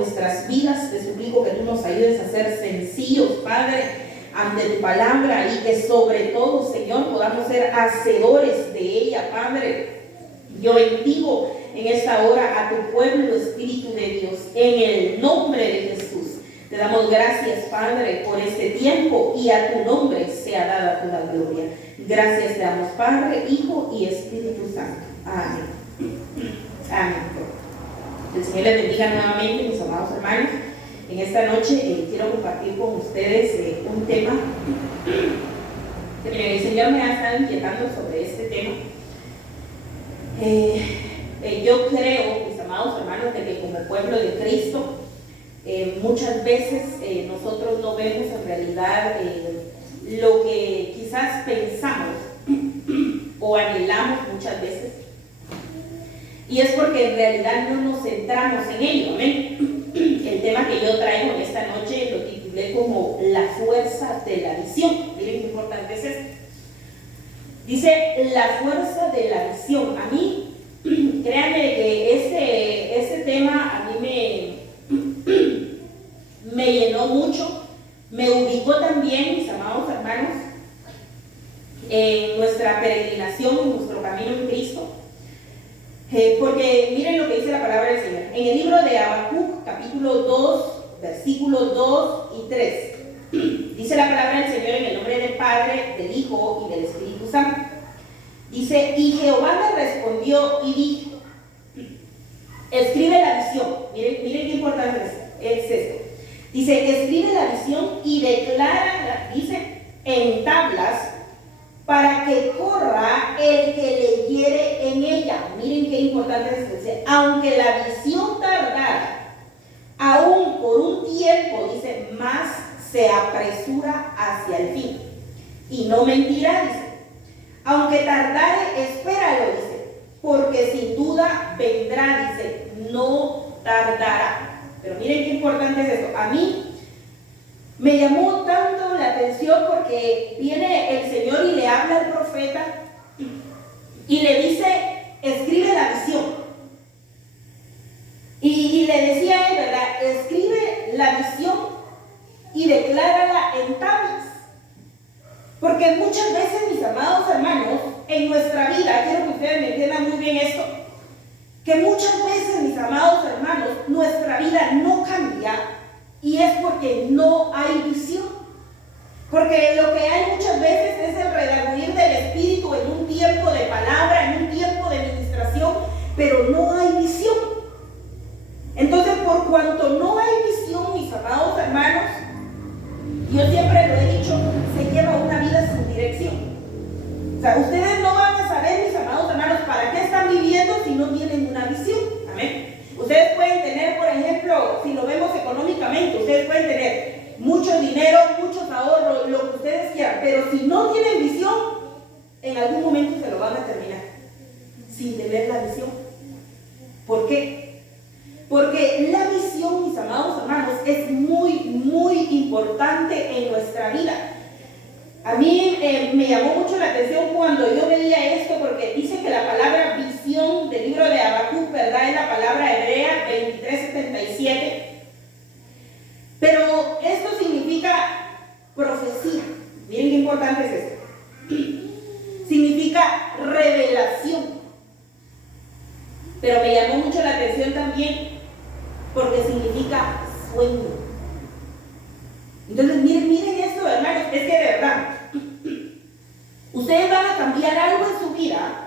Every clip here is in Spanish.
nuestras vidas. Te suplico que tú nos ayudes a ser sencillos, Padre, ante tu palabra, y que sobre todo, Señor, podamos ser hacedores de ella, Padre. Yo bendigo en esta hora a tu pueblo, Espíritu de Dios, en el nombre de Jesús. Te damos gracias, Padre, por este tiempo, y a tu nombre sea dada toda gloria. Gracias te damos, Padre, Hijo y Espíritu Santo. Amén. Amén. El Señor les bendiga nuevamente, mis amados hermanos. En esta noche quiero compartir con ustedes un tema que el Señor me ha estado inquietando sobre este tema. Yo creo, mis amados hermanos, de que como pueblo de Cristo, muchas veces nosotros no vemos en realidad lo que quizás pensamos o anhelamos muchas veces, y es porque en realidad no nos centramos en ello. Amén. El tema que yo traigo en esta noche lo titulé como la fuerza de la visión. Miren qué importante es esto. Dice la fuerza de la visión. A mí, créanme que este tema a mí me llenó mucho, me ubicó también, mis amados hermanos, en nuestra peregrinación, en nuestro camino en Cristo. Porque miren lo que dice la palabra del Señor. En el libro de Habacuc, capítulo 2, versículos 2 y 3. Dice la palabra del Señor en el nombre del Padre, del Hijo y del Espíritu Santo. Dice, y Jehová me respondió y dijo, escribe la visión. Miren qué importante es esto. Dice, escribe la visión y declara, dice, en tablas, para que corra el que leyere en ella. Miren qué importante es esto. Dice, aunque la visión tardara, aún por un tiempo, dice, más se apresura hacia el fin. Y no mentirá, dice. Aunque tardare, espéralo, dice, porque sin duda vendrá, dice, no tardará. Pero miren qué importante es esto. A mí me llamó tanto la atención porque viene el Señor y le habla al profeta y le dice, escribe la visión. Y le decía a él, ¿verdad? Escribe la visión y declárala en tablas. Porque muchas veces, mis amados hermanos, en nuestra vida, quiero que ustedes me entiendan muy bien esto, que muchas veces, mis amados hermanos, nuestra vida no cambia, y es porque no hay visión. Porque lo que hay muchas veces es el redarguir del Espíritu en un tiempo de palabra, en un tiempo de ministración, pero no hay visión. Entonces, por cuanto no hay visión, mis amados hermanos, yo siempre lo he dicho, se lleva una vida sin dirección. O sea, ustedes no van a saber, mis amados hermanos, para qué están viviendo si no tienen una visión. Amén. Ustedes pueden tener, por ejemplo, si lo vemos económicamente, ustedes pueden tener mucho dinero, muchos ahorros, lo que ustedes quieran, pero si no tienen visión, en algún momento se lo van a terminar sin tener la visión. ¿Por qué? Porque la visión, mis amados hermanos, es muy importante en nuestra vida. A mí me llamó mucho la atención cuando yo veía esto, porque dice que la palabra visión del libro de Habacuc, ¿verdad?, es la palabra hebrea 2377. Pero esto significa profecía. Miren qué importante es esto. Significa revelación. Pero me llamó mucho la atención también porque significa sueño. Entonces, miren esto, hermanos, es que de verdad, ustedes van a cambiar algo en su vida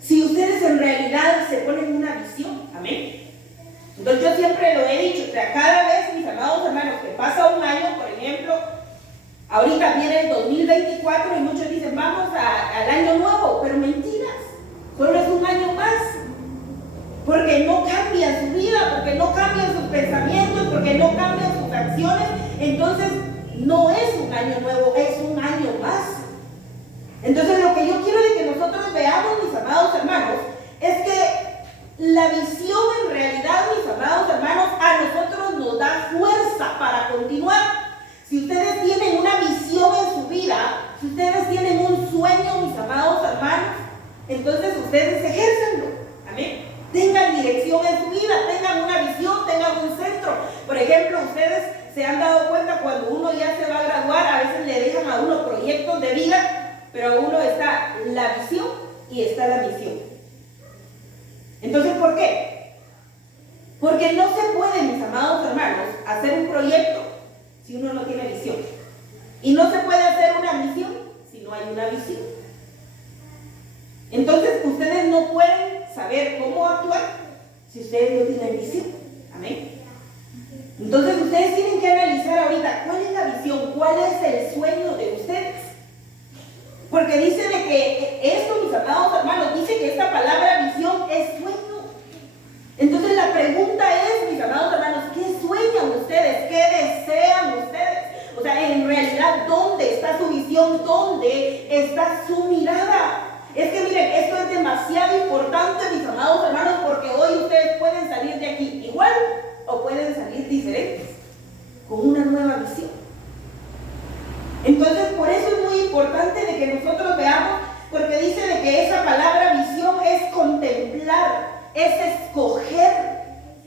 si ustedes en realidad se ponen una visión. Amén. Entonces, yo siempre lo he dicho, o sea, cada vez, mis amados hermanos, que pasa un año, por ejemplo, ahorita viene el 2024 y muchos dicen, vamos al año nuevo, pero mentiras, solo es un año más. Porque no cambian su vida, porque no cambian sus pensamientos, porque no cambian sus acciones. Entonces no es un año nuevo, es un año más. Entonces lo que yo quiero de que nosotros veamos, mis amados hermanos, es que la visión en realidad, mis amados hermanos, a nosotros nos da fuerza para continuar. Si ustedes tienen una visión en su vida, si ustedes tienen un sueño, mis amados hermanos, entonces ustedes ejércenlo. Amén. Tengan dirección en su vida, tengan una visión, tengan un ejemplo, ustedes se han dado cuenta cuando uno ya se va a graduar, a veces le dejan a uno proyectos de vida, pero a uno está la visión y está la misión. Entonces, ¿por qué? Porque no se puede, mis amados hermanos, hacer un proyecto si uno no tiene visión. Y no se puede hacer una misión si no hay una visión. Entonces, ustedes no pueden saber cómo actuar si ustedes no tienen visión. Amén. Entonces, ustedes tienen que analizar ahorita cuál es la visión, cuál es el sueño de ustedes. Porque dice de que esto, mis amados hermanos, dice que esta palabra visión es sueño. Entonces la pregunta es, mis amados hermanos, ¿qué sueñan ustedes? ¿Qué desean ustedes? O sea, en realidad, ¿dónde está su visión? ¿Dónde está su mirada? Es que miren, esto es demasiado importante, mis amados hermanos, porque hoy ustedes pueden salir de aquí igual o pueden salir diferentes, con una nueva visión. Entonces, por eso es muy importante de que nosotros veamos, porque dice de que esa palabra visión es contemplar, es escoger.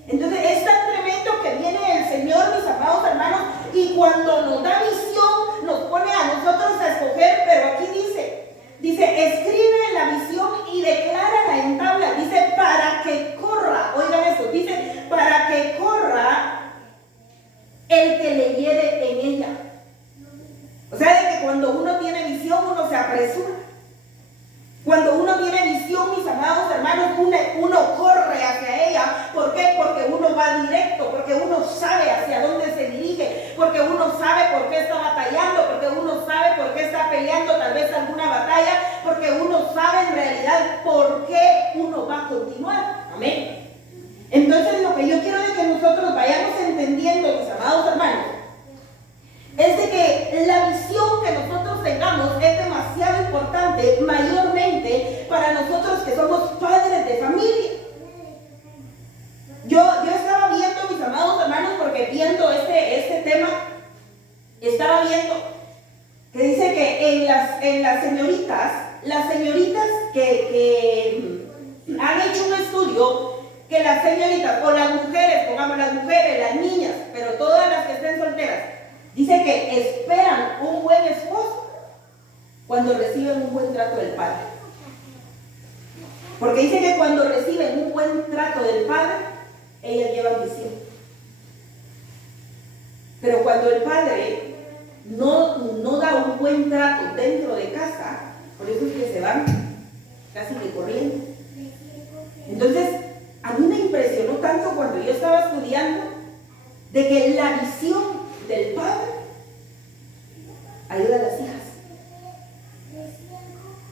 Entonces es tan tremendo que viene el Señor, mis amados hermanos, y cuando nos da visión, nos pone a nosotros a escoger, pero aquí dice, escribe la visión y declárala en tabla, dice, para que corra, oigan esto, dice, para que corra el que leyere en ella. O sea, de que cuando uno tiene visión, uno se apresura. Cuando uno tiene visión, mis amados hermanos, uno corre hacia ella. ¿Por qué? Porque uno va directo, porque uno sabe hacia dónde se dirige, porque uno sabe por qué está batallando, porque uno sabe por qué está peleando tal vez alguna batalla, porque uno sabe en realidad por qué uno va a continuar. Amén. Entonces, lo que yo quiero es que nosotros vayamos entendiendo, mis amados hermanos, es de que la visión que nosotros tengamos es demasiado importante, mayormente para nosotros que somos padres de familia. Yo estaba viendo, mis amados hermanos, porque viendo este tema, estaba viendo que dice que en las señoritas que han hecho un estudio, que las señoritas, o las mujeres, pongamos las mujeres, las niñas, pero todas las que estén solteras, dice que esperan un buen esposo cuando reciben un buen trato del padre. Porque dice que cuando reciben un buen trato del padre, ellas llevan visión. Pero cuando el padre no da un buen trato dentro de casa, por eso es que se van casi que corriendo. Entonces, a mí me impresionó tanto cuando yo estaba estudiando de que la visión del padre ayuda a las hijas,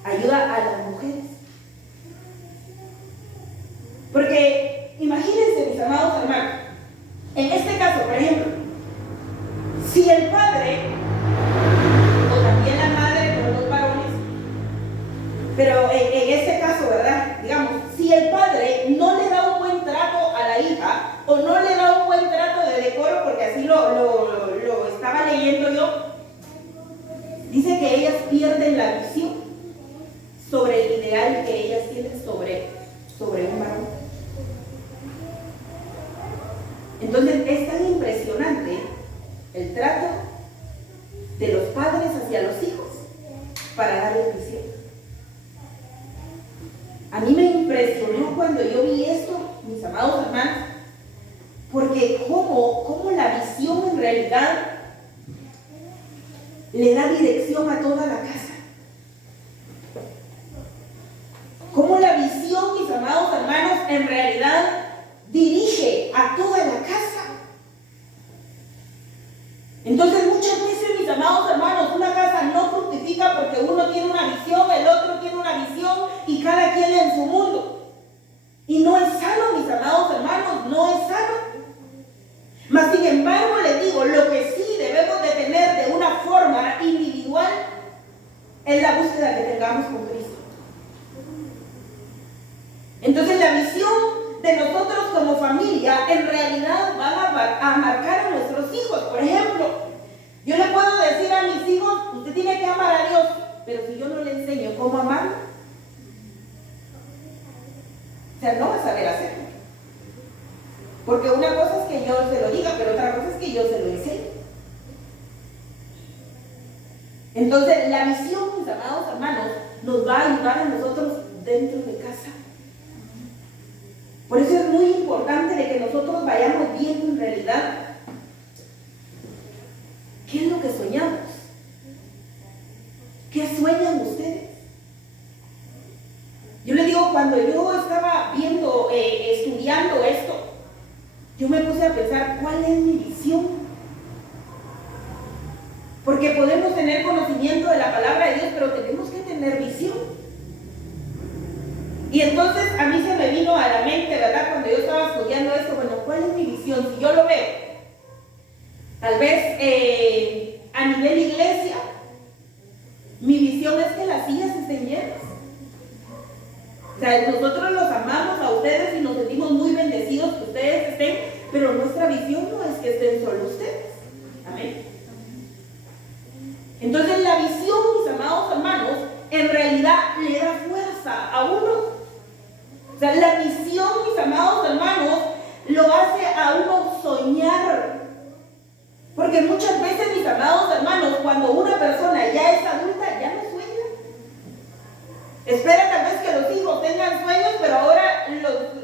ayuda a las mujeres. Porque imagínense, mis amados hermanos, en este caso, por ejemplo, si el padre, o también la madre con los varones, pero en este caso, ¿verdad? Digamos, si el padre no le da un buen trato a la hija, o no le da un buen trato de decoro, porque así lo estaba leyendo yo, dice que ellas pierden la visión sobre el ideal que ellas tienen sobre un varón. Entonces es tan impresionante el trato de los padres hacia los hijos para darles visión. A mí me impresionó cuando yo vi esto, mis amados hermanos, porque cómo la visión en realidad le da dirección a toda la casa. Cómo la visión, mis amados hermanos, en realidad dirige a toda la casa. Entonces muchas veces, mis amados hermanos, una casa no fructifica porque uno tiene una visión, el otro tiene una visión y cada quien en su mundo. Y no es sano, mis amados hermanos, no es sano. Mas sin embargo, les digo, lo que sí debemos de tener de una forma individual es la búsqueda que tengamos con Cristo. Entonces la visión de nosotros como familia en realidad va a marcar a nuestros hijos. Por ejemplo, yo le puedo decir a mis hijos, usted tiene que amar a Dios, pero si yo no le enseño cómo amarlo, o sea, no va a saber hacerlo. Porque una cosa es que yo se lo diga, pero otra cosa y yo se lo enseño. Entonces, la visión, mis amados hermanos, nos va a ayudar a nosotros dentro de casa. Por eso es muy importante de que nosotros vayamos viendo en realidad qué es lo que soñamos. ¿Qué sueñan ustedes? Yo les digo, cuando yo estaba viendo, estudiando esto, yo me puse a pensar, ¿cuál es mi visión? Porque podemos tener conocimiento de la palabra de Dios, pero tenemos que tener visión. Y entonces a mí se me vino a la mente, ¿verdad? Cuando yo estaba estudiando esto, bueno, ¿cuál es mi visión? Si yo lo veo, tal vez a nivel iglesia, mi visión es que las sillas estén llenas. O sea, nosotros los amamos a ustedes y nos sentimos muy bendecidos que ustedes estén, pero nuestra visión no es que estén solo ustedes. Amén. Entonces la visión, mis amados hermanos, en realidad le da fuerza a uno. O sea, la visión, mis amados hermanos, lo hace a uno soñar. Porque muchas veces, mis amados hermanos, cuando una persona ya es adulta, ya no sueña. Espera tal vez que los hijos tengan sueños, pero ahora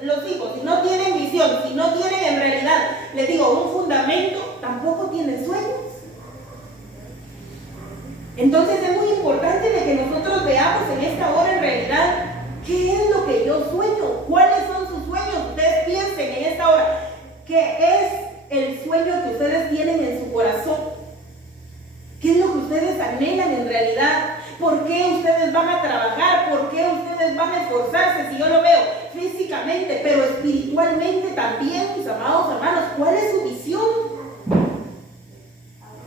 los hijos, si no tienen visión, si no tienen en realidad, les digo, un fundamento, tampoco tienen sueños. Entonces es muy importante de que nosotros veamos en esta hora en realidad qué es lo que yo sueño, cuáles son sus sueños. Ustedes piensen en esta hora, ¿qué es el sueño que ustedes tienen en su corazón? ¿Qué es lo que ustedes anhelan en realidad? ¿Por qué ustedes van a trabajar? ¿Por qué ustedes van a esforzarse? Si yo lo veo físicamente, pero espiritualmente también, mis amados hermanos, ¿cuál es su visión?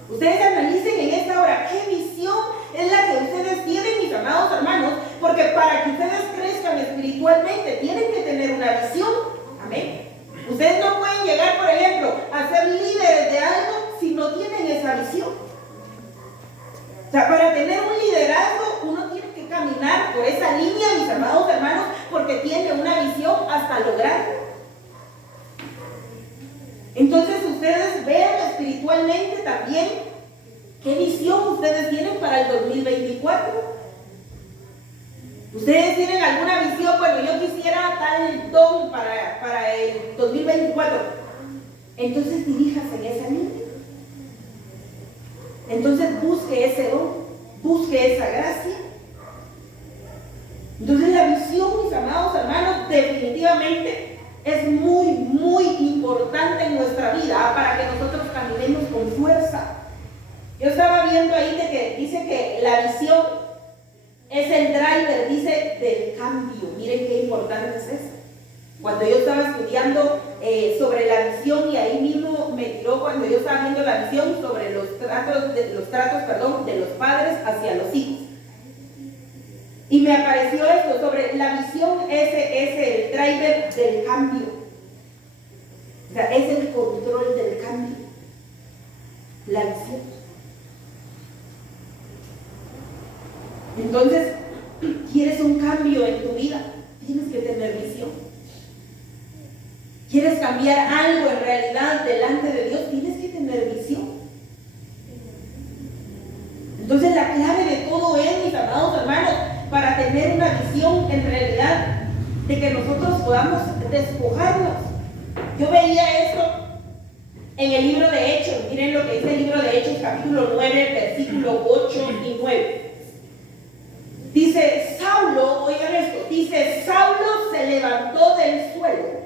Ustedes analicen en esta hora qué visión es la que ustedes tienen, mis amados hermanos, porque para que ustedes crezcan espiritualmente tienen que tener una visión. Amén. Ustedes no pueden llegar, por ejemplo, a ser líderes de algo si no tienen esa visión. O sea, para tener un liderazgo, uno tiene que caminar por esa línea, mis amados hermanos, porque tiene una visión hasta lograrlo. Entonces ustedes vean espiritualmente también qué visión ustedes tienen para el 2024. Ustedes tienen alguna visión, bueno, yo quisiera tal don para el 2024. Entonces diríjase en esa línea. Entonces busque ese don, busque esa gracia. Entonces la visión, mis amados hermanos, definitivamente es muy, muy importante en nuestra vida para que nosotros caminemos con fuerza. Yo estaba viendo ahí de que dice que la visión es el driver, dice, del cambio. Miren qué importante es eso. Cuando yo estaba estudiando sobre la visión, y ahí mismo me tiró cuando yo estaba viendo la visión sobre los tratos de los padres hacia los hijos. Y me apareció esto sobre la visión, es el driver del cambio. O sea, es el control del cambio. La visión. Entonces, ¿quieres un cambio en tu vida? Tienes que tener visión. ¿Quieres cambiar algo en realidad delante de Dios? Tienes que tener visión. Entonces la clave de todo es, mis amados hermanos, para tener una visión en realidad de que nosotros podamos despojarnos. Yo veía esto en el libro de Hechos. Miren lo que dice el libro de Hechos, capítulo 9, versículo 8 y 9. Dice Saulo, oigan esto, dice Saulo se levantó del suelo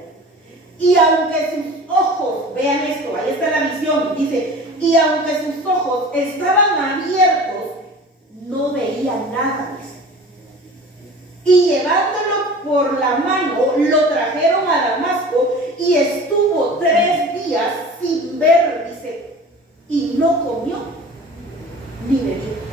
y aunque sus ojos, vean esto, ahí está la visión, dice, y aunque sus ojos estaban abiertos, no veía nada, dice. Y llevándolo por la mano, lo trajeron a Damasco y estuvo 3 días sin ver, dice, y no comió ni bebió.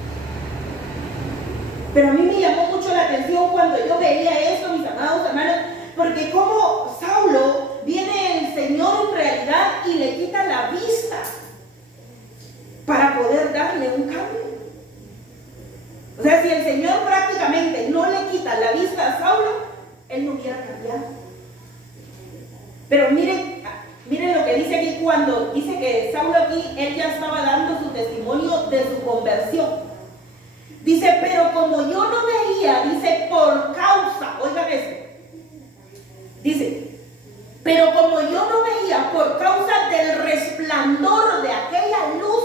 Pero a mí me llamó mucho la atención cuando yo veía eso, mis amados hermanos, porque como Saulo viene el Señor en realidad y le quita la vista para poder darle un cambio. O sea, si el Señor prácticamente no le quita la vista a Saulo, él no hubiera cambiado. Pero miren Miren lo que dice aquí cuando dice que Saulo aquí, él ya estaba dando su testimonio de su conversión. Dice, pero como yo no veía, dice, por causa, oigan esto. Dice, pero como yo no veía por causa del resplandor de aquella luz,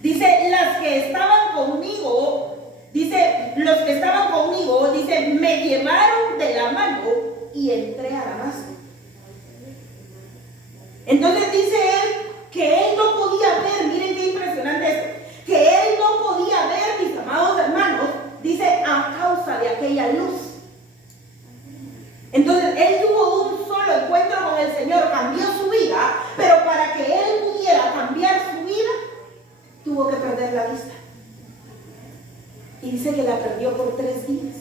dice, las que estaban conmigo, dice, los que estaban conmigo, dice, me llevaron de la mano y entré a Damasco. Entonces dice él que él no podía ver, miren qué impresionante esto, que él no podía ver, mis amados hermanos, dice, a causa de aquella luz. Entonces él tuvo un solo encuentro con el Señor, cambió su vida, pero para que él pudiera cambiar su vida, tuvo que perder la vista. Y dice que la perdió por 3 días.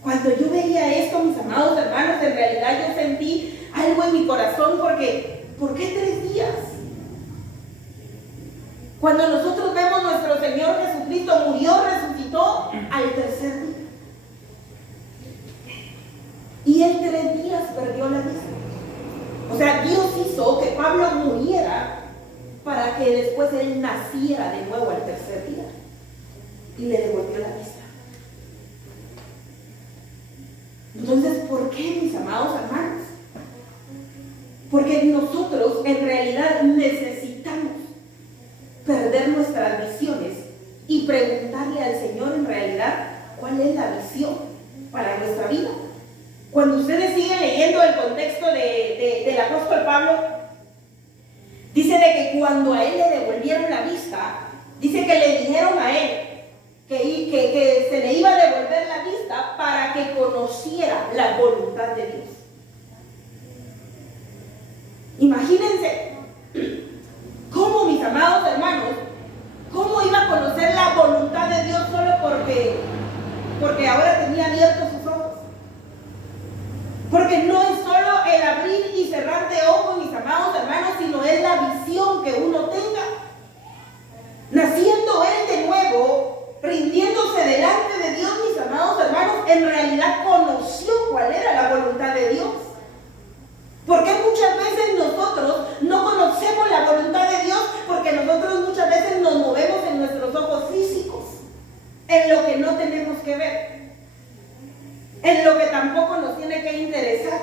Cuando yo veía esto, mis amados hermanos, en realidad yo sentí algo en mi corazón porque, ¿por qué 3 días? Cuando nosotros vemos nuestro Señor Jesucristo murió, resucitó al 3er día. Y en 3 días perdió la vista. O sea, Dios hizo que Pablo muriera para que después él naciera de nuevo al 3er día. Y le devolvió la vista. Entonces, ¿por qué, mis amados hermanos? Porque nosotros en realidad necesitamos perder nuestras visiones y preguntarle al Señor en realidad cuál es la visión para nuestra vida. Cuando ustedes siguen leyendo el contexto del apóstol Pablo, dice de que cuando a él le devolvieron la vista, dice que le dijeron a él que se le iba a devolver la vista para que conociera la voluntad de Dios. Imagínense cómo, mis amados hermanos, cómo iba a conocer la voluntad de Dios solo porque ahora tenía abiertos sus ojos. Porque no es solo el abrir y cerrar de ojos, mis amados hermanos, sino es la visión que uno tenga. Naciendo él de nuevo, rindiéndose delante de Dios, mis amados hermanos, en realidad conoció cuál era la voluntad de Dios. Porque muchas veces nosotros no conocemos la voluntad de Dios porque nosotros muchas veces nos movemos en nuestros ojos físicos, en lo que no tenemos que ver, en lo que tampoco nos tiene que interesar.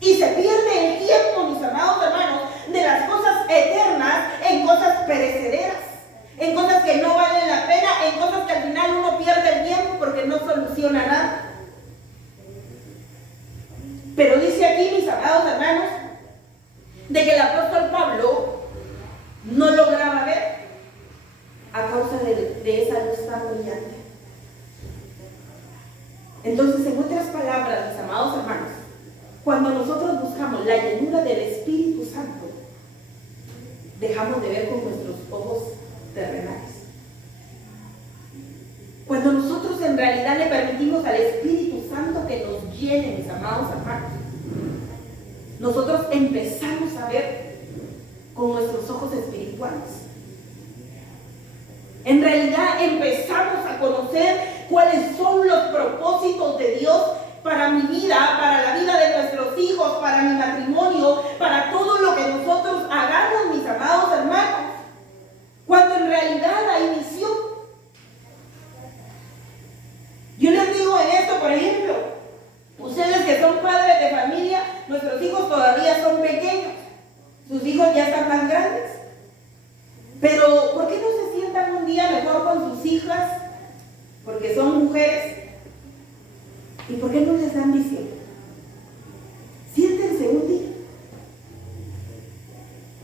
Y se pierde el tiempo, mis amados hermanos, de las cosas eternas en cosas perecederas, en cosas que no valen la pena, en cosas que al final uno pierde el tiempo porque no soluciona nada. Pero dice aquí, mis amados hermanos, de que el apóstol Pablo no lograba ver a causa de esa luz tan brillante. Entonces, en otras palabras, mis amados hermanos, cuando nosotros buscamos la llenura del Espíritu Santo, dejamos de ver con nuestros ojos terrenales. Cuando nosotros en realidad le permitimos al Espíritu Santo que nos llene, mis amados hermanos, nosotros empezamos a ver con nuestros ojos espirituales. En realidad empezamos a conocer cuáles son los propósitos de Dios para mi vida, para la vida de nuestros hijos, para mi matrimonio, para todo lo que nosotros hagamos, mis amados hermanos. Cuando en realidad hay misión. Yo les digo en esto, por ejemplo, ustedes que son padres de familia, nuestros hijos todavía son pequeños, sus hijos ya están más grandes. Pero, ¿por qué no se sientan un día mejor con sus hijas? Porque son mujeres. ¿Y por qué no les dan visión? Siéntense un día.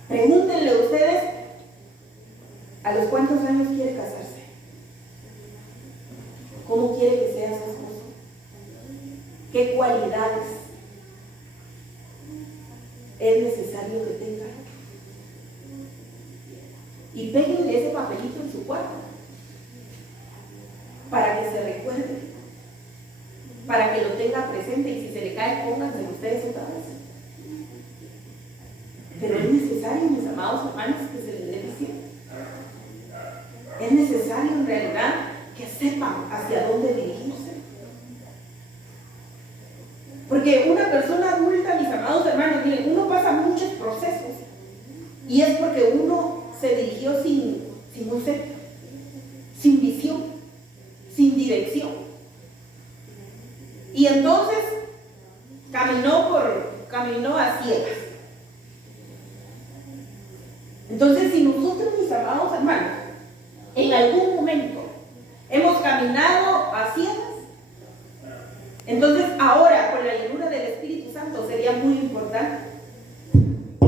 Pregúntenle ustedes a los cuántos años quiere casarse. ¿Cómo quiere que sea su esposo? ¿Qué cualidades es necesario que tenga? Y péguenle ese papelito en su cuarto para que se recuerde, para que lo tenga presente, y si se le cae, pónganse ustedes otra vez. Pero es necesario, mis amados hermanos, que se les dé visión. Es necesario en realidad que sepan hacia dónde dirigirse. Porque una persona adulta, mis amados hermanos, Y es porque uno se dirigió sin un centro, sin visión, sin dirección. Y entonces caminó a ciegas. Entonces, si nosotros, mis amados hermanos, en algún momento hemos caminado a ciegas, entonces ahora con la llenura del Espíritu Santo sería muy importante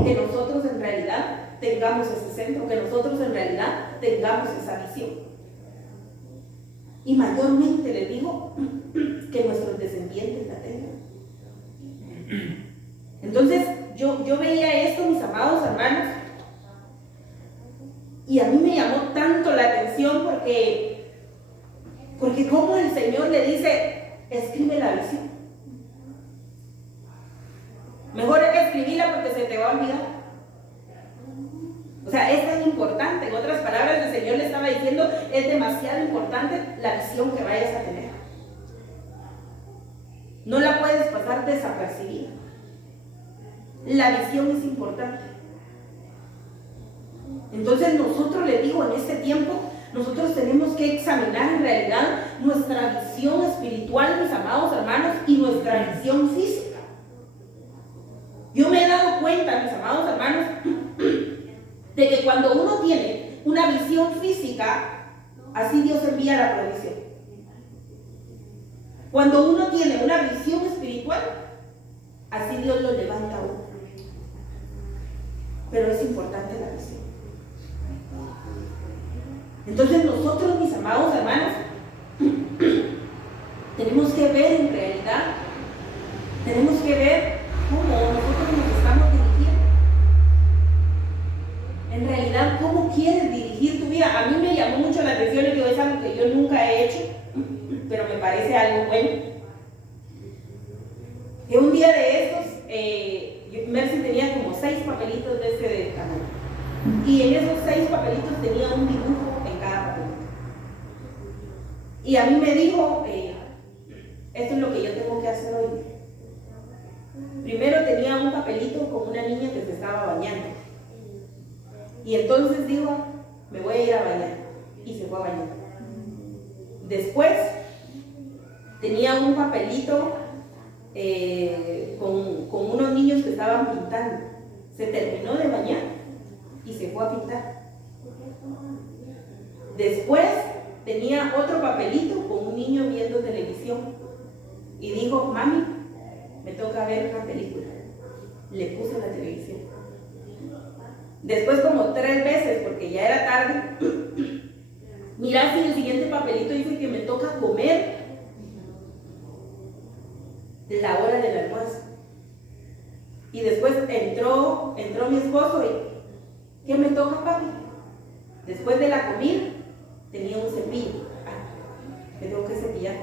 que nosotros en realidad tengamos ese centro, que nosotros en realidad tengamos esa visión. Y mayormente les digo que nuestros descendientes la tengan. Entonces yo veía esto, mis amados hermanos, y a mí me llamó tanto la atención porque como el Señor le dice, escribe la visión. Mejor escribirla porque se te va a olvidar. O sea, es tan importante. En otras palabras, el Señor le estaba diciendo, es demasiado importante la visión que vayas a tener. No la puedes pasar desapercibida. La visión es importante. Entonces nosotros, les digo, en este tiempo, nosotros tenemos que examinar en realidad nuestra visión espiritual, mis amados hermanos, y nuestra visión física. Yo me he dado cuenta, mis amados hermanos, de que cuando uno tiene una visión física, así Dios envía la provisión. Cuando uno tiene una visión espiritual, así Dios lo levanta a uno. Pero es importante la visión. Entonces nosotros, mis amados hermanos, tenemos que ver en realidad, tenemos que ver cómo nosotros nos estamos dirigiendo. En realidad, ¿cómo quieres dirigir tu vida? A mí me llamó mucho la atención, y es algo que yo nunca he hecho, pero me parece algo bueno. Que un día de estos, Mercy tenía como 6 papelitos de ese tamaño. Y en esos 6 papelitos tenía un dibujo en cada papelito. Y a mí me dijo, esto es lo que yo tengo que hacer hoy. Primero tenía un papelito con una niña que se estaba bañando. Y entonces dijo, me voy a ir a bañar. Y se fue a bañar. Después tenía un papelito con unos niños que estaban pintando. Se terminó de bañar y se fue a pintar. Después tenía otro papelito con un niño viendo televisión. Y dijo, mami, me toca ver una película. Le puse la televisión. Después como 3 veces, porque ya era tarde, mirá si el siguiente papelito dice que me toca comer la hora del almuerzo. Y después entró mi esposo y, ¿qué me toca, papi? Después de la comida tenía un cepillo. Me tengo que cepillar.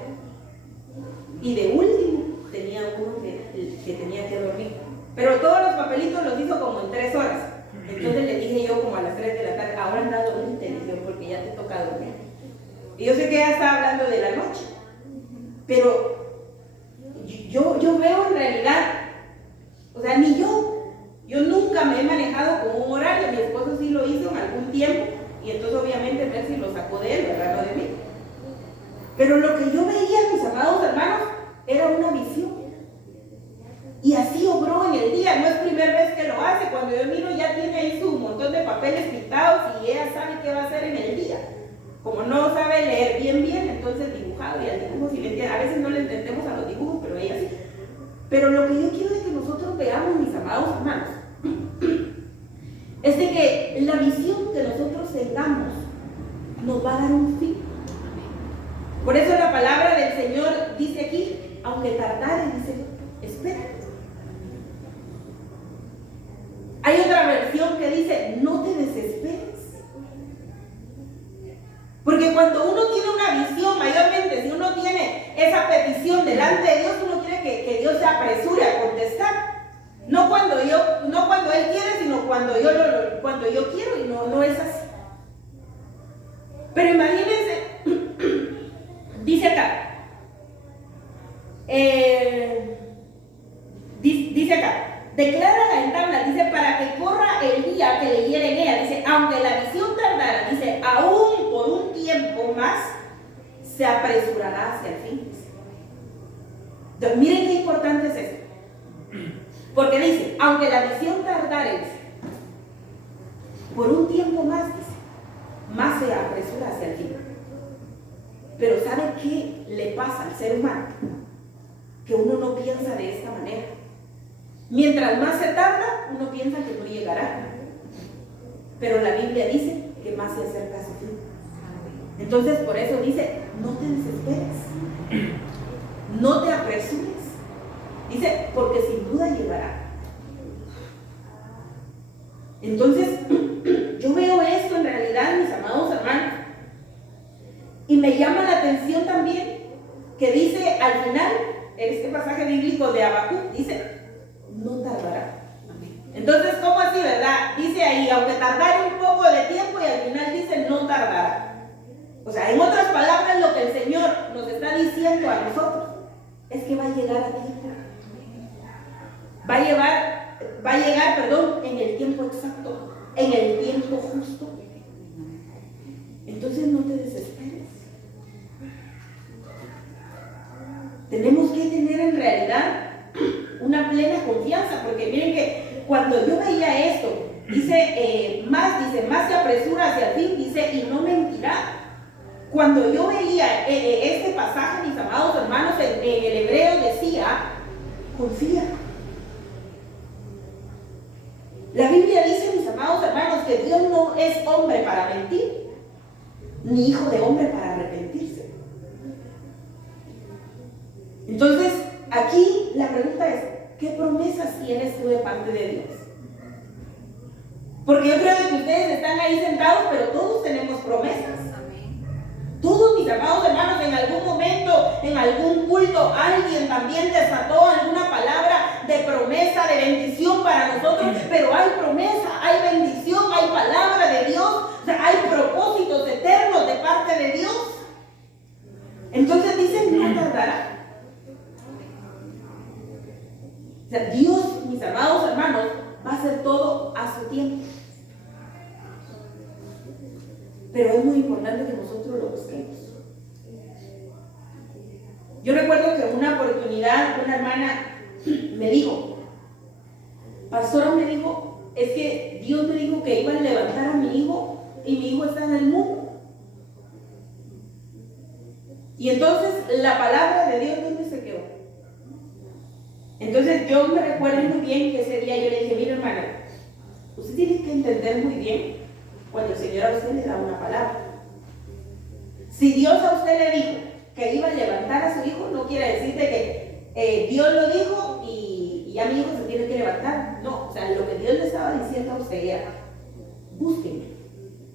Y de último tenía uno que tenía que dormir. Pero todos los papelitos los hizo como en 3 horas. Entonces le dije yo como a las 3 de la tarde, ahora anda a dormir, televisión, porque ya te toca dormir. Y yo sé que ella está hablando de la noche, pero yo veo en realidad, o sea, ni yo nunca me he manejado con un horario. Mi esposo sí lo hizo en algún tiempo, y entonces obviamente Mercy lo sacó de él, ¿verdad? No de mí. Pero lo que yo veía, mis amados hermanos, era una visión. Y así obró en el día. No es primera vez que lo hace. Cuando yo miro, ya tiene ahí su montón de papeles pintados y ella sabe qué va a hacer en el día. Como no sabe leer bien, entonces dibujado, y al dibujo sí le entiende. A veces no le entendemos a los dibujos, pero ella sí. Pero lo que yo quiero es que nosotros veamos, mis amados hermanos, es de que la visión que nosotros tengamos nos va a dar un fin. Por eso la palabra del Señor dice aquí, aunque tardare, dice, espera. Hay otra versión que dice, no te desesperes. Porque cuando uno tiene una visión, mayormente, si uno tiene esa petición delante de Dios, uno quiere que Dios se apresure a contestar. No cuando Él quiere, sino cuando yo quiero, y no es así. Pero imagínense, dice acá, dice acá, declárala en tablas, dice, para que corra el día que le más se apresurará hacia el fin. Entonces, miren qué importante es esto. Porque dice, aunque la visión tardare, dice, por un tiempo más, dice, más se apresura hacia el fin. Pero ¿sabe qué le pasa al ser humano? Que uno no piensa de esta manera. Mientras más se tarda, uno piensa que no llegará. Pero la Biblia dice que más se acerca a su fin. Entonces, por eso dice, no te desesperes, no te apresures. Dice, porque sin duda llegará. Entonces, yo veo esto en realidad, mis amados hermanos, y me llama la atención también que dice al final, en este pasaje bíblico de Habacuc, dice, no tardará. Entonces, ¿cómo así, verdad? Dice ahí, aunque tardare un poco de tiempo, y al final dice, no tardará. O sea, en otras palabras, lo que el Señor nos está diciendo a nosotros es que va a llegar a tiempo. Va a llegar, en el tiempo exacto, en el tiempo justo. Entonces no te desesperes. Tenemos que tener en realidad una plena confianza, porque miren que cuando yo veía esto, dice, más se apresura hacia el fin, dice, y no mentirá. Cuando yo veía este pasaje, mis amados hermanos, en el hebreo decía, confía. La Biblia dice, mis amados hermanos, que Dios no es hombre para mentir, ni hijo de hombre para arrepentirse. Entonces, aquí la pregunta es, ¿qué promesas tienes tú de parte de Dios? Porque yo creo que ustedes están ahí sentados, pero todos tenemos promesas. Todos, mis amados hermanos, en algún momento, en algún culto, alguien también desató alguna palabra de promesa, de bendición para nosotros, pero hay promesa, hay bendición, hay palabra de Dios, o sea, hay propósitos eternos de parte de Dios. Entonces dicen, no tardará. O sea, Dios, mis amados hermanos, va a hacer todo a su tiempo. Pero es muy importante que nosotros lo busquemos. Yo recuerdo que en una oportunidad una hermana me dijo, pastora, me dijo, es que Dios me dijo que iba a levantar a mi hijo y mi hijo está en el mundo. Y entonces la palabra de Dios, ¿dónde se quedó? Entonces yo me recuerdo muy bien que ese día yo le dije, mire hermana, usted tiene que entender muy bien cuando el Señor a usted le da una palabra. Si Dios a usted le dijo que iba a levantar a su hijo, no quiere decir que Dios lo dijo y ya mi hijo se tiene que levantar. No, o sea, lo que Dios le estaba diciendo a usted era, búsquenme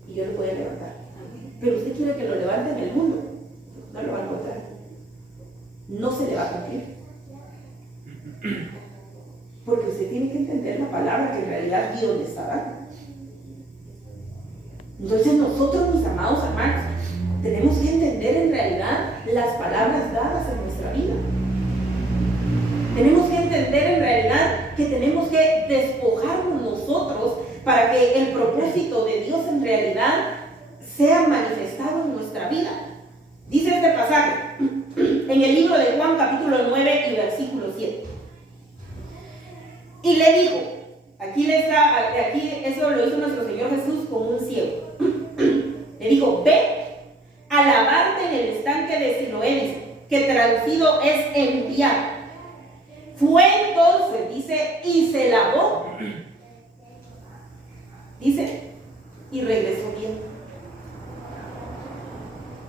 y yo lo voy a levantar. Pero usted quiere que lo levante en el mundo, no lo va a encontrar. No se le va a cumplir. Porque usted tiene que entender la palabra que en realidad Dios le está dando. Entonces nosotros, mis amados hermanos, tenemos que entender en realidad las palabras dadas en nuestra vida. Tenemos que entender en realidad que tenemos que despojarnos nosotros para que el propósito de Dios en realidad sea manifestado en nuestra vida. Dice este pasaje en el libro de Juan capítulo 9 y versículo 7. Y le dijo, aquí eso lo hizo nuestro Señor Jesús con un ciego. Le dijo, ve a lavarte en el estanque de Siloé, dice, que traducido es enviar. Fue entonces, dice, y se lavó, dice, y regresó bien.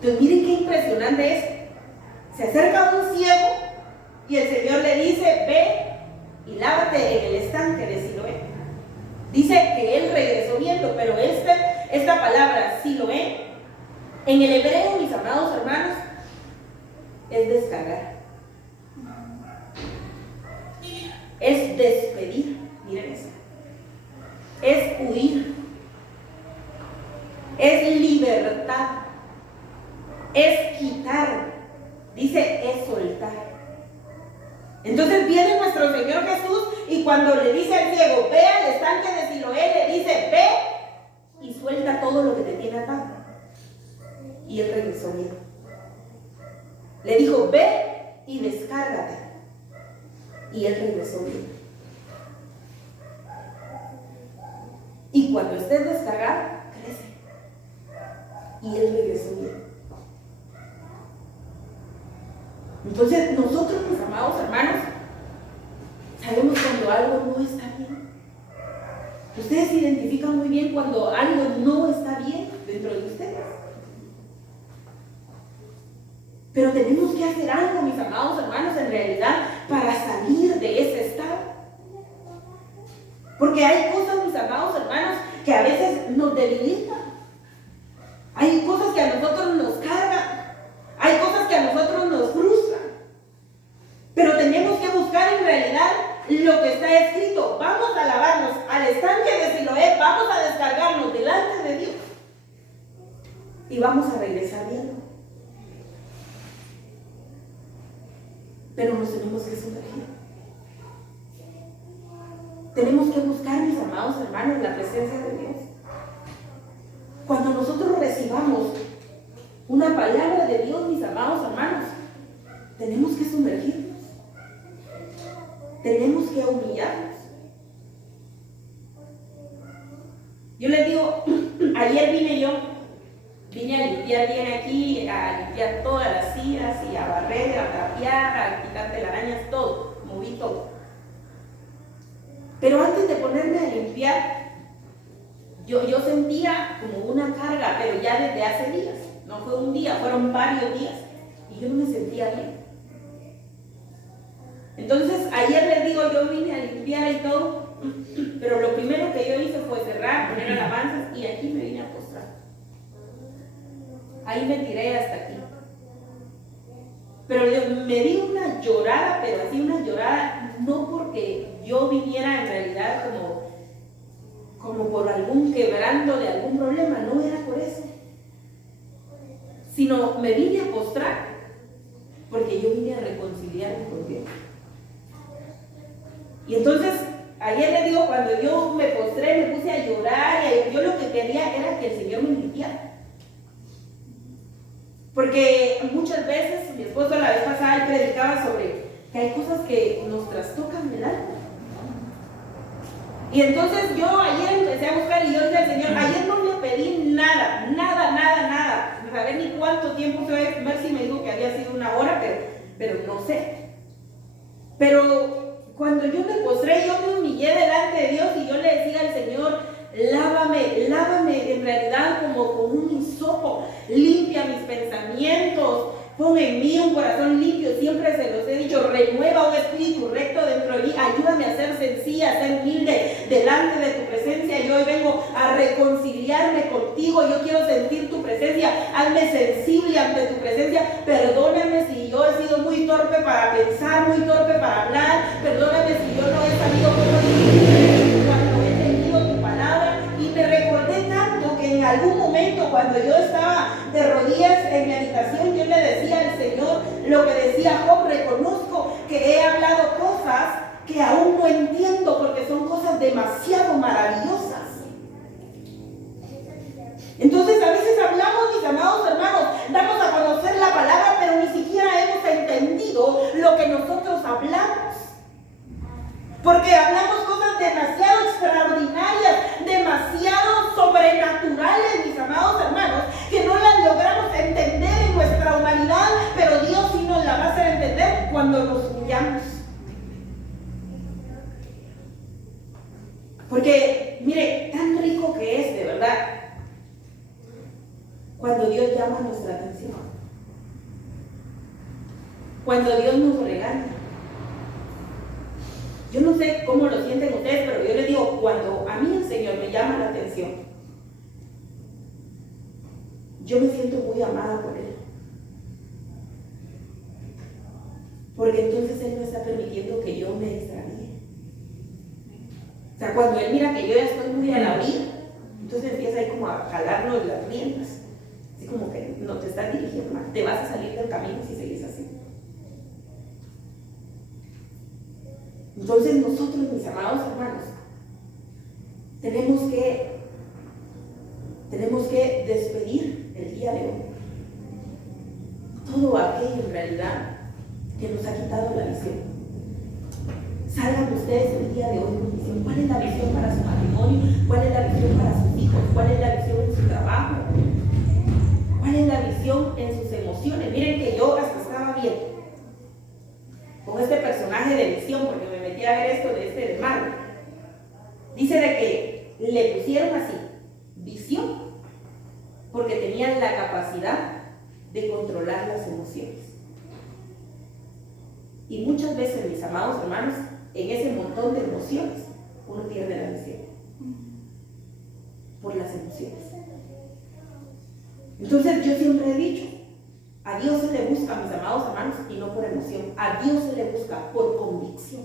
Entonces miren qué impresionante es. Se acerca un ciego y el Señor le dice, ve y lávate en el estanque de Siloé. Dice que él regresó viendo, pero esta palabra Siloé, en el hebreo, mis amados hermanos, es descargar. Es despedir, miren eso. Es huir. Es libertad. Es quitar. Dice, es soltar. Entonces viene nuestro Señor Jesús y cuando le dice al ciego, ve al estanque de Siloé, le dice, ve y suelta todo lo que te tiene atado. Y él regresó. regresó bien. Le dijo, ve y descárgate. Y él regresó bien. Y cuando estés descargado, crece. Y él regresó bien. Entonces, nosotros, mis amados hermanos, sabemos cuando algo no está bien. Ustedes identifican muy bien cuando algo no está bien dentro de ustedes. Pero tenemos que hacer algo, mis amados hermanos, en realidad, para salir de ese estado. Porque hay cosas, mis amados hermanos, que a veces nos debilitan. Hay cosas que a nosotros nos cargan. Hay cosas que a nosotros nos frustran. Pero tenemos que buscar en realidad lo que está escrito. Vamos a lavarnos al estanque de Siloé, vamos a descargarnos delante de Dios y vamos a regresar bien. Pero nos tenemos que sumergir. Tenemos que buscar, mis amados hermanos, la presencia de Dios. Cuando nosotros recibamos una palabra de Dios, mis amados hermanos, tenemos que sumergirnos. Tenemos que humillarnos. Yo les digo, ayer vine a limpiar bien aquí, a limpiar todas las sillas y a barrer, a trapear, a quitar telarañas, todo, moví todo. Pero antes de ponerme a limpiar, yo sentía como una carga, pero ya desde hace días. No fue un día, fueron varios días. Y yo no me sentía bien. Entonces, ayer les digo, yo vine a limpiar y todo, pero lo primero que yo hice fue cerrar, poner alabanzas y aquí me vine a postrar. Ahí me tiré hasta aquí. Pero me di una llorada, pero así una llorada, no porque yo viniera en realidad como por algún quebranto de algún problema, no era por eso. Sino me vine a postrar porque yo vine a reconciliarme con Dios. Y entonces, ayer le digo, cuando yo me postré, me puse a llorar, y yo lo que quería era que el Señor me limpiara. Porque muchas veces, mi esposo la vez pasada, él predicaba sobre que hay cosas que nos trastocan el alma. Y entonces yo ayer empecé a buscar y yo dije al Señor, ayer no le pedí nada, sin saber ni cuánto tiempo fue. Mercy me dijo que había sido 1 hora, pero no sé. Pero cuando yo me postré, yo me humillé delante de Dios y yo le decía al Señor, lávame en realidad como con un hisopo, limpia mis pensamientos, pon en mí un corazón limpio, siempre se los he dicho, renueva un espíritu recto dentro de mí, ayúdame a ser sencilla, a ser humilde delante de tu presencia. Yo hoy vengo a reconciliarme contigo, yo quiero sentir tu presencia, hazme sensible ante tu presencia, perdóname si yo he sido muy torpe para pensar, muy torpe para hablar, perdóname si yo no he sabido cómo dirigirme cuando he leído tu palabra. Y me recordé tanto que en algún momento cuando yo estaba de rodillas en mi habitación, yo le decía al Señor lo que decía Job, reconozco que he hablado cosas que aún no entiendo porque son cosas demasiado maravillosas. Entonces a veces hablamos, mis amados hermanos, damos a conocer la palabra, pero ni siquiera hemos entendido lo que nosotros hablamos. Porque hablamos cosas demasiado extraordinarias, demasiado sobrenaturales, mis amados hermanos, que no las logramos entender en nuestra humanidad, pero Dios sí nos la va a hacer entender cuando nos humillamos. Porque, mire, tan rico que es, de verdad, cuando Dios llama nuestra atención, cuando Dios nos regaña. Yo no sé cómo lo sienten ustedes, pero yo les digo, cuando a mí el Señor me llama la atención, yo me siento muy amada por Él. Porque entonces Él no está permitiendo que yo me extravíe. O sea, cuando Él mira que yo ya estoy muy a la orilla, entonces empieza ahí como a jalarnos las riendas. Así como que no te estás dirigiendo mal, te vas a salir del camino si sigues así. Entonces nosotros, mis amados hermanos, tenemos que despedir el día de hoy. todo aquello en realidad que nos ha quitado la visión. Salgan ustedes el día de hoy con visión. ¿Cuál es la visión para su matrimonio? ¿Cuál es la visión para sus hijos? ¿Cuál es la visión en su trabajo? ¿Cuál es la visión en sus emociones? Miren que yo hasta estaba bien con este personaje de visión, porque me metí a ver esto de Marvel. Dice de que le pusieron así, visión, porque tenían la capacidad de controlar las emociones. Y muchas veces, mis amados hermanos, en ese montón de emociones, uno pierde la visión por las emociones. Entonces yo siempre he dicho, a Dios se le busca, mis amados hermanos, y no por emoción. A Dios se le busca por convicción.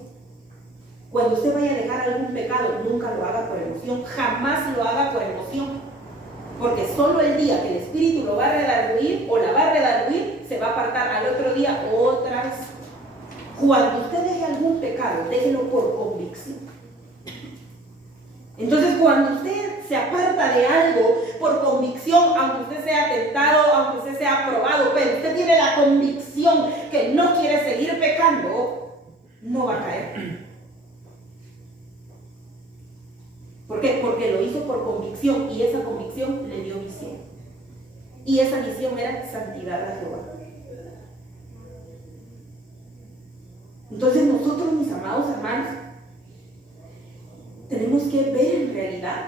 Cuando usted vaya a dejar algún pecado, nunca lo haga por emoción, jamás lo haga por emoción. Porque solo el día que el Espíritu lo va a redarguir o la va a redarguir, se va a apartar al otro día otra vez. Cuando usted deje algún pecado, déjelo por convicción. Entonces, cuando usted se aparta de algo por convicción, aunque usted sea tentado, aunque usted sea probado, pero usted tiene la convicción que no quiere seguir pecando, no va a caer. ¿Por qué? Porque lo hizo por convicción y esa convicción le dio visión. Y esa visión era santidad a Jehová. Entonces nosotros, mis amados hermanos, tenemos que ver en realidad,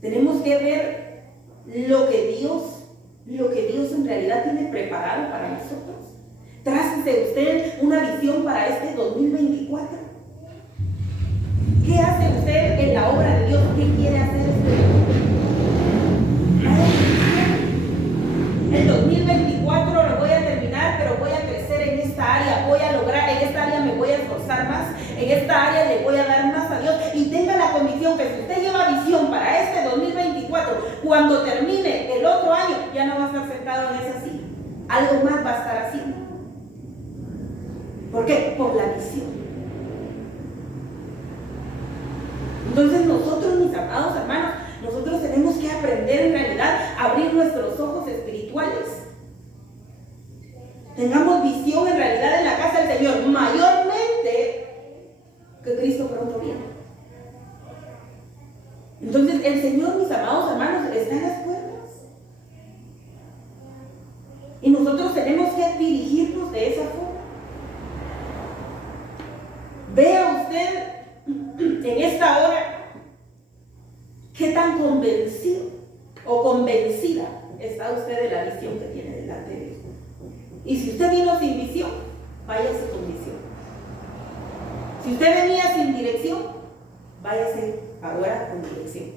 tenemos que ver lo que Dios en realidad tiene preparado para nosotros. Trácese usted una visión para este 2024. ¿Qué hace usted en la obra de Dios? ¿Qué quiere hacer este 2024? El 2024 lo voy a terminar, pero voy a crecer en esta área, voy a lograr, en esta área me voy a esforzar más, en esta área le voy a dar más a Dios. Y tenga la convicción que si usted lleva visión para este 2024, cuando termine el otro año, ya no va a estar sentado en esa silla. Algo más va a estar haciendo. ¿Por qué? Por la visión. Entonces nosotros, mis amados hermanos, nosotros tenemos que aprender en realidad a abrir nuestros ojos espirituales. Tengamos visión en realidad en la casa del Señor, mayormente que Cristo pronto viene. Entonces el Señor, mis amados hermanos, está en las puertas. Y nosotros tenemos que dirigirnos de esa forma. Vea usted en esta hora qué tan convencido o convencida está usted de la visión que tiene delante de Dios. Y si usted vino sin visión, váyase con visión. Si usted venía sin dirección, váyase ahora con dirección.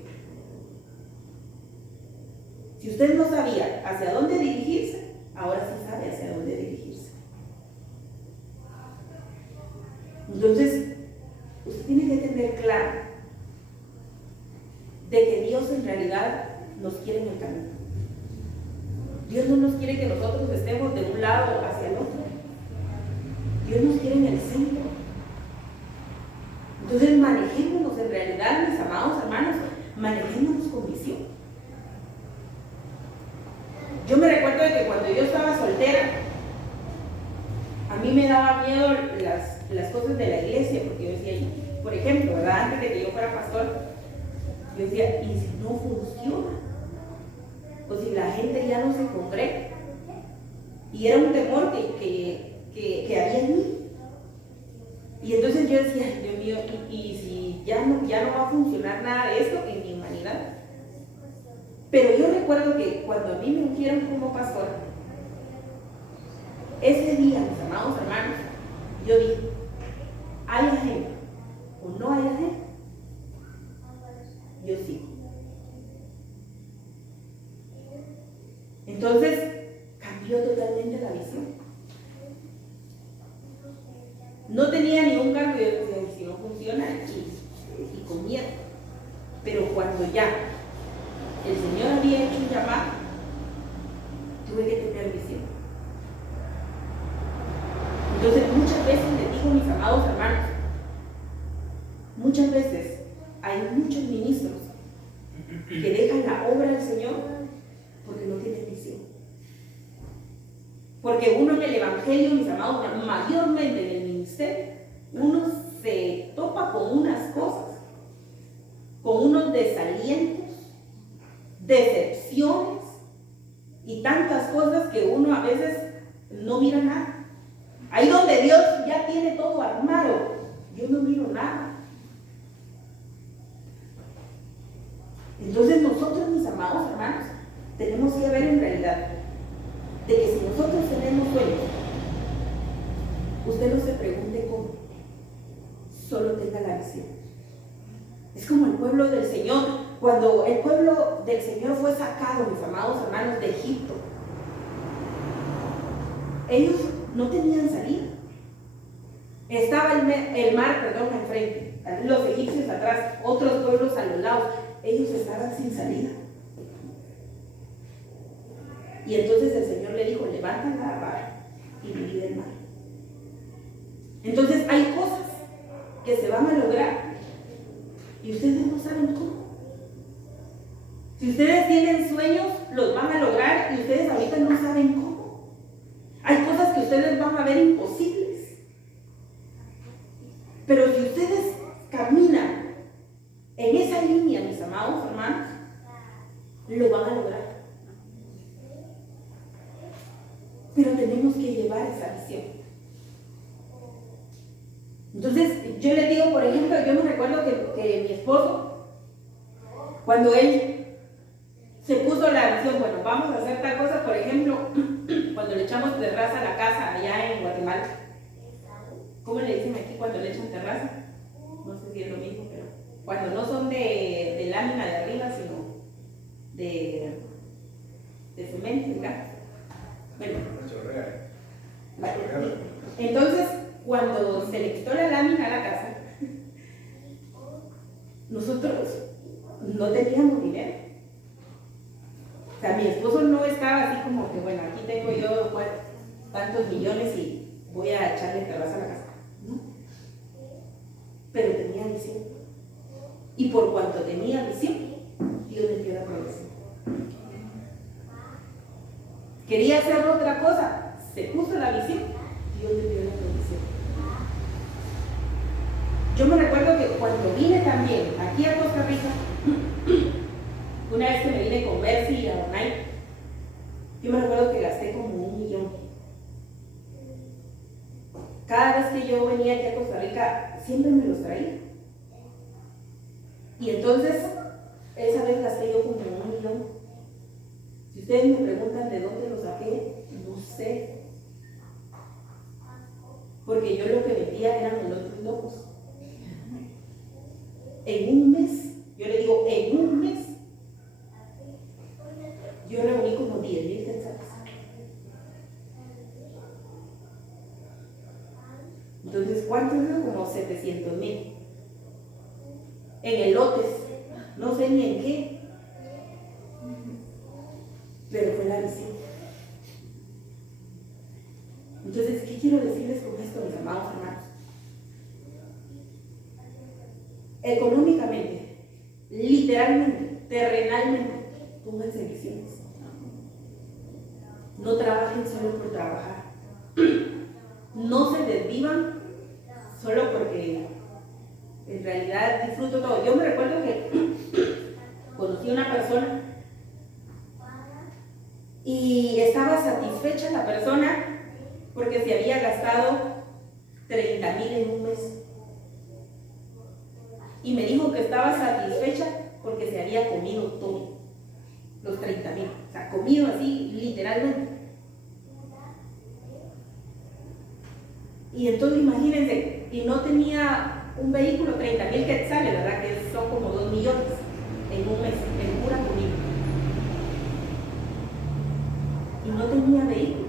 Si usted no sabía hacia dónde dirigirse, ahora sí sabe hacia dónde dirigirse. Entonces, usted tiene que tener claro de que Dios en realidad nos quiere en el camino. Dios no nos quiere que nosotros estemos de un lado hacia el otro. Dios nos quiere en el centro. Entonces manejémonos en realidad, mis amados hermanos, manejémonos con visión. Yo me recuerdo de que cuando yo estaba soltera, a mí me daba miedo las cosas de la iglesia, porque yo decía, por ejemplo, ¿verdad? Antes de que yo fuera pastor, yo decía, ¿y si no funciona? O si la gente ya no se congrega. Y era un temor que había en mí. Y entonces yo decía, Dios mío, y si ya no va a funcionar nada de esto en mi humanidad. Pero yo recuerdo que cuando a mí me ungieron como pastor, ese día, mis amados hermanos, yo dije, ¿hay agenda o no hay agenda? Yo sigo. Entonces cambió totalmente la visión. No tenía ningún cambio, yo decía, si no funciona, y con miedo. Pero cuando ya el Señor había hecho un llamado, tuve que tener visión. Entonces muchas veces les digo, mis amados hermanos, muchas veces hay muchos ministros que dejan la obra del Señor porque no tienen visión. Porque uno en el Evangelio, mis amados, mayormente en el ministerio, uno se topa con unas cosas, con unos desalientos, decepciones y tantas cosas que uno a veces no mira nada. Ahí donde Dios ya tiene todo armado, yo no miro nada. Entonces nosotros, mis amados hermanos, tenemos que ver en realidad de que si nosotros tenemos sueños, usted no se pregunte cómo, solo tenga la visión. Es como el pueblo del Señor, cuando el pueblo del Señor fue sacado, mis amados hermanos, de Egipto. Ellos no tenían salida. Estaba el mar enfrente, los egipcios atrás, otros pueblos a los lados. Ellos estaban sin salida. Y entonces el Señor le dijo: levanta la vara y divide el mar. Entonces hay cosas que se van a lograr y ustedes no saben cómo. Si ustedes tienen sueños, los van a lograr y ustedes ahorita no saben cómo. Hay cosas que ustedes van a ver imposibles. Pero si ustedes caminan en esa línea, mis amados hermanos, lo van a lograr. Pero tenemos que llevar esa visión. Entonces, yo les digo, por ejemplo, yo me recuerdo que mi esposo, cuando él se puso la visión, bueno, vamos a hacer tal cosa, por ejemplo, cuando le echamos terraza a la casa allá en Guatemala. ¿Cómo le dicen aquí cuando le echan terraza? No sé si es lo mismo, pero cuando no son de lámina de arriba, sino de cemento, ¿verdad? Bueno, entonces, cuando se le quitó la lámina a la casa, nosotros no teníamos dinero. O sea, mi esposo no estaba así como que, bueno, aquí tengo yo tantos millones y voy a echarle terraza a la casa. No. Pero tenía visión. Y por cuanto tenía visión, Dios le dio la provisión. Quería hacer otra cosa, se puso la visión, Dios le dio la provisión. Yo me recuerdo que cuando vine también aquí a Costa Rica, una vez que me vine con Mercy y a Donay, yo me recuerdo que gasté como 1 millón. Cada vez que yo venía aquí a Costa Rica, siempre me los traía. Y entonces, esa vez gasté yo como 1 millón. Si ustedes me preguntan de dónde lo saqué, no sé. Porque yo lo que vendía eran elotes locos. En un mes, yo le digo, en un mes, yo reuní como 10,000 quetzales. Entonces, ¿cuánto es? Como 700,000. En elotes, no sé ni en qué, pero fue la visión. Entonces, ¿qué quiero decirles con esto, mis amados hermanos? Económicamente, literalmente, terrenalmente, pónganse visiones. No trabajen solo por trabajar. No se desvivan solo porque en realidad disfruto todo. Yo me recuerdo que conocí a una persona y estaba satisfecha la persona porque se había gastado 30,000 en un mes. Y me dijo que estaba satisfecha porque se había comido todo, los 30,000. O sea, comido así, literalmente. Y entonces imagínense, y no tenía un vehículo, 30,000 quetzales, ¿verdad? Que son como 2 millones en un mes, en pura comida. Y no tenía vehículo.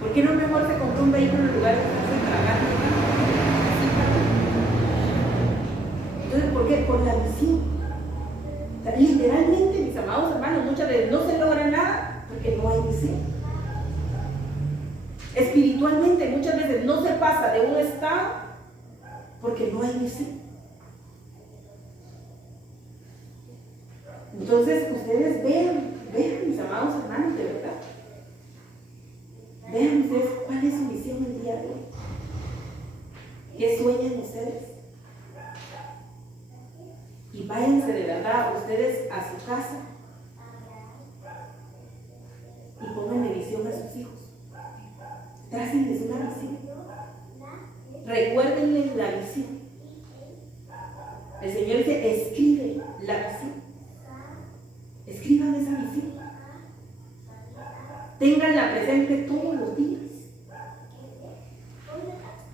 ¿Por qué no mejor se compró un vehículo en lugar de estarse tragando? Entonces, ¿por qué? Por la visión. O sea, literalmente, mis amados hermanos, muchas veces no se logra nada porque no hay visión. Espiritualmente, muchas veces no se pasa de un estado porque no hay visión. Entonces, ustedes vean, mis amados hermanos, de verdad. Vean ustedes cuál es su visión el día de hoy. ¿Qué sueñan ustedes? Y váyanse de verdad ustedes a su casa y pónganle visión a sus hijos. Trácenles una visión. Recuérdenles la visión. El Señor dice, escribe la visión. Escriban esa visión. Ténganla presente todos los días.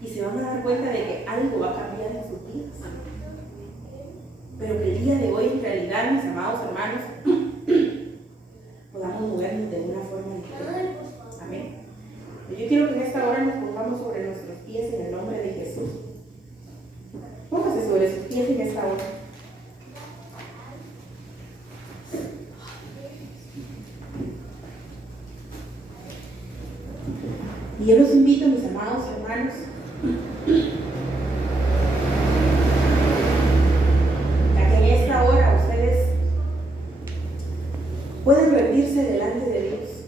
Y se van a dar cuenta de que algo va a cambiar en sus vidas. Pero que el día de hoy, en realidad, mis amados hermanos, podamos movernos de una forma diferente. Amén. Yo quiero que en esta hora nos pongamos sobre nuestros pies en el nombre de Jesús. Póngase sobre sus pies en esta hora. Y yo los invito, mis amados hermanos, a que en esta hora ustedes puedan rendirse delante de Dios.